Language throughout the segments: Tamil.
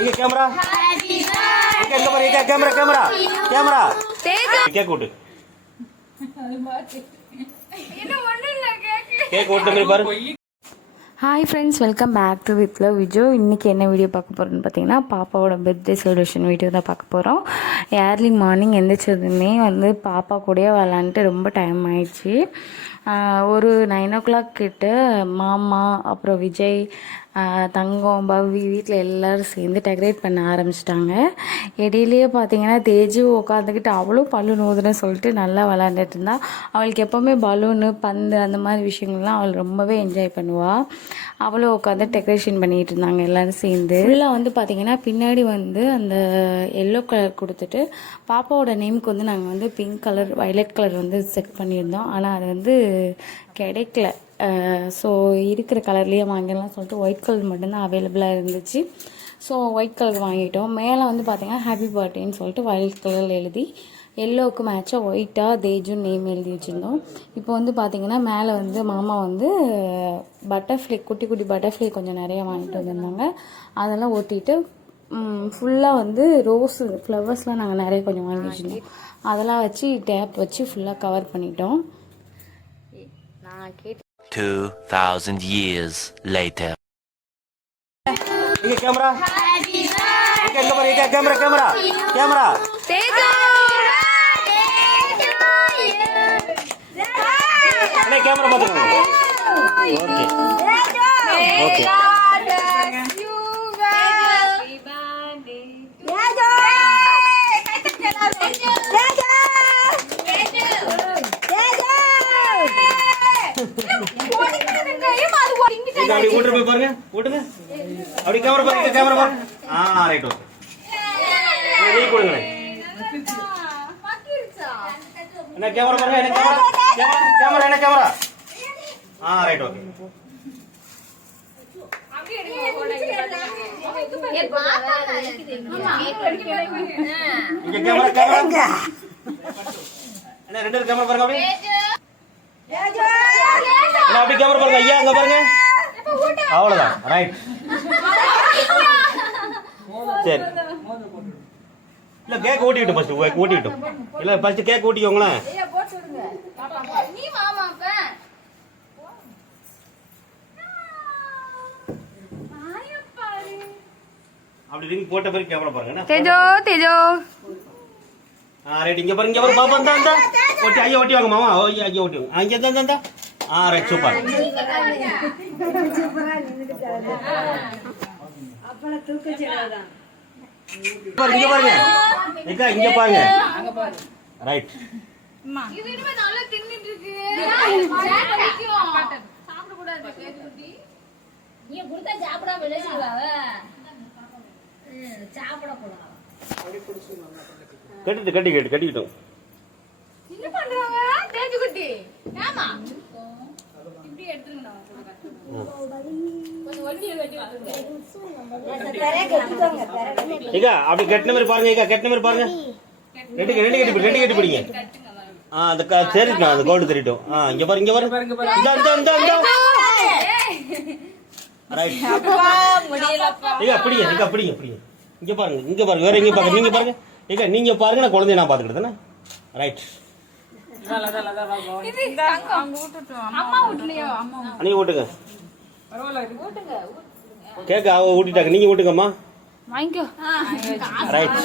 இங்க கேமரா இங்க எங்க பாரு இங்க கேமரா கேமரா கேமரா கேக் ஓட்டு கேக் ஓட்டு மாதிரி பாரு. Hi friends, welcome back to with love விஜோ. இன்றைக்கி என்ன வீடியோ பார்க்க போகிறோன்னு பார்த்தீங்கன்னா, பாப்பாவோட பர்த்டே செலிப்ரேஷன் வீடியோ தான் பார்க்க போகிறோம். ஏர்லி மார்னிங் எந்திரிச்சதுமே வந்து பாப்பா கூடயே விளாண்டுட்டு ரொம்ப டைம் ஆயிடுச்சு. ஒரு 9 o'clock கிட்ட மாமா, அப்புறம் விஜய், தங்கம், பவ்வி வீட்டில் எல்லோரும் சேர்ந்து டெக்கரேட் பண்ண ஆரம்பிச்சிட்டாங்க. இடையிலேயே பார்த்தீங்கன்னா தேஜு உட்காந்துக்கிட்டு அவளும் பலூன் ஊதுன்னு சொல்லிட்டு நல்லா விளாண்டுட்டு இருந்தா. அவளுக்கு எப்போவுமே பலூனு, பந்து அந்த மாதிரி விஷயங்கள்லாம் அவள் ரொம்பவே என்ஜாய் பண்ணுவாள். அவளும் உட்காந்து டெக்கரேஷன் பண்ணிகிட்டு இருந்தாங்க எல்லோரும் சேர்ந்து. ஃபுல்லாக வந்து பார்த்திங்கன்னா பின்னாடி வந்து அந்த எல்லோ கலர் கொடுத்துட்டு பாப்பாவோட நேமுக்கு வந்து நாங்கள் வந்து பிங்க் கலர், வயலட் கலர் வந்து செட் பண்ணியிருந்தோம். ஆனால் அது வந்து கிடைக்கல. ஸோ இருக்கிற கலர்லேயே வாங்கிடலாம் சொல்லிட்டு ஒயிட் கலர் மட்டும்தான் அவைலபிளாக இருந்துச்சு. ஸோ ஒயிட் கலர் வாங்கிட்டோம். மேலே வந்து பார்த்திங்கன்னா ஹாப்பி பர்த்டேன்னு சொல்லிட்டு வயலட் கலரில் எழுதி எல்லோவுக்கு மேட்சாக ஒயிட்டாக தேஜுன்னு நேம் எழுதி வச்சுருந்தோம். இப்போ வந்து பார்த்திங்கன்னா மேலே வந்து மாமா வந்து பட்டர்ஃப்ளை, குட்டி குட்டி பட்டர்ஃப்ளை கொஞ்சம் நிறையா வாங்கிட்டு வந்திருந்தாங்க. அதெல்லாம் ஒட்டிட்டு ஃபுல்லாக வந்து ரோஸு ஃப்ளவர்ஸ்லாம் நாங்கள் நிறைய கொஞ்சம் வாங்கி வச்சுருந்தோம். அதெல்லாம் வச்சு டேப் வச்சு ஃபுல்லாக கவர் பண்ணிட்டோம். நான் 2000 years later. இங்க கேமரா இங்க எங்க பாரு இங்க கேமரா கேமரா கேமரா அண்ணே கேமரா பாத்துக்கோங்க. ஓகே ஓகே அப்படி ஓட்டு போய் பாருங்க, ஓட்டுங்க. அப்படி கேமரா பாருங்க, கேமரா பாருங்க. Right okay. நீ கொடுங்க. என்ன கேமரா பாருங்க, என்ன கேமரா கேமரா என்ன கேமரா. Right okay. இங்க கேமரா கேமரா என்ன ரெண்டு கேமரா பாருங்க. அப்படி அப்படி கேமரா பாருங்க. ஐயா அங்க பாருங்க. அவ்வளவுதான். ரைட். சரி இல்ல கேக் ஓட்டிட்டு ஃபர்ஸ்ட் ஓட்டிட்டு இல்ல ஃபர்ஸ்ட் கேக் ஓட்டிக்கோங்களேன். அப்படி ரிங் போட்ட பிறகு கேமரா பாருங்க. தேஜோ தேஜோ ரைட். இங்க பாருங்க, இங்க பாருங்க. பாப்பா அந்த ஓட்டி ஐயா ஓட்டி வாங்க மாமா. ஐயா ஓட்டி வாங்க. அங்க அந்த ரைட் சூப்பர். இங்க பாருங்க இங்க இங்க பாருங்க. ரைட். இது இனிமே நல்லா தின்னிட்டு இருக்கு. சாப்பிட கூடாது கேக்குடி. நீ குடுத்தா சாப்பிடாம விளையாடுவாங்க. சாப்பிட கூடாது. கட்டிக்கிட்டோம். என்ன பண்றாங்க தேஜு குட்டி? ஆமா. இப்படி எடுத்துறீங்களா? கொஞ்சம் வண்டியை கட்டி வாங்க. இங்க அப்படி கட்டின மாதிரி பாருங்க. இங்க கட்டின மாதிரி பாருங்க. ரெண்டு கட்டி பிடிங்க. அந்த தெரியும், அந்த கோல்டு தெரியும். இங்க பாருங்க, இங்க பாருங்க. இந்த ரைட். இங்க பிடிங்க, இங்க பிடிங்க. இங்க பாருங்க, இங்க பாருங்க. வேற எங்க பாருங்க, நீங்க பாருங்க. இங்க நீங்க பாருங்க, நான் குழந்தைய நான் பாத்துக்கிட்டேன். ரைட். அம்மா ஊட்டலையோ? நீ ஊட்டுங்க. கேக்க அவ ஊட்டிட்டாங்க, நீங்க ஊட்டுங்கம்மா. வாங்கிக்கோ. ரைட்.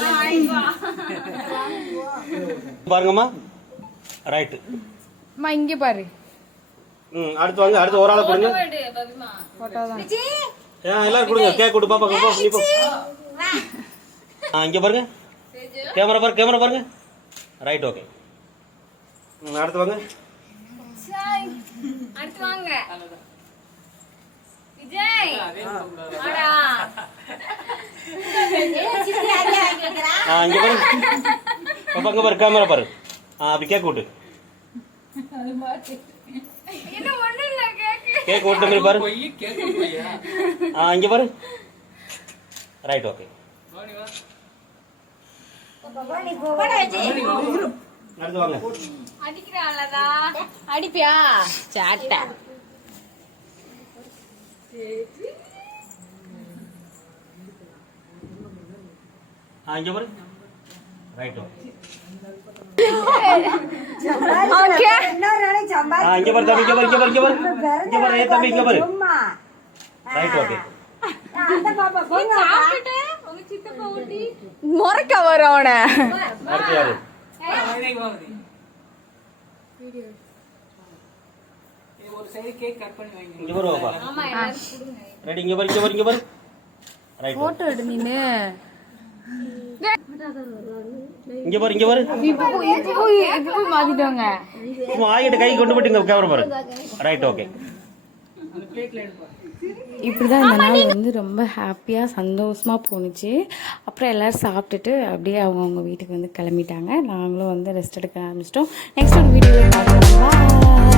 பாருங்கம்மா. ரைட். அம்மா இங்க பாரு. அடுத்து வாங்க. அடுத்து ஒரு ஆளை கொடுங்க. எல்லாரும் கொடுங்க. கேக் கொடு பாப்பா. நீ போ. இங்க பாருங்க. கேமரா பாருங்க. Right okay. அடுத்து வாங்க. அடுத்து வாங்க. விஜய் வாடா. இங்க பாருங்க பாப்பா. இங்க பாரு, கேமரா பாரு. அப்படி கேக் ஓட்டு. என்ன ஒண்ணு இல்ல கேக் ஓட்டு மாதிரி பாரு. இங்க பாரு. Right okay. நடந்து வாங்க. அடிக்கிறாளடா. அடிப்பியா? சாட்ட. இங்க பாரு ரைட் ஓகே ஓகே இங்க பாரு தம்பி இங்க பாரு இங்க பாரு இங்க பாரு இங்க பாரு ஏய் தம்பி இங்க பாரு ரைட் ஓகே சாப்பிட்டு உங்க சித்தப்பா ஊட்டி முறைக்க வரும் அவனை. அடுத்து யாரு இங்க பாரு பாப்பா ஆமா எல்லாரும் கொடுங்க ரெடி இங்க பாரு இங்க பாரு இங்க பாரு ரைட் போட்டோ எடு நீனு. இங்க பாரு இங்க பாரு இப்போ மாத்திட்டோங்க. சும்மா ஆகிட்ட கை கொண்டு போட்டு இங்க கேமரா பாரு ரைட் ஓகே. இப்படிதான் இந்த நாள் வந்து ரொம்ப ஹாப்பியாக சந்தோஷமாக போணுச்சு. அப்புறம் எல்லோரும் சாப்பிட்டுட்டு அப்படியே அவங்கவுங்க வீட்டுக்கு வந்து கிளம்பிட்டாங்க. நாங்களும் வந்து ரெஸ்ட் எடுக்க ஆரம்பிச்சிட்டோம். நெக்ஸ்ட் ஒரு வீடியோவில் பார்க்கலாம்.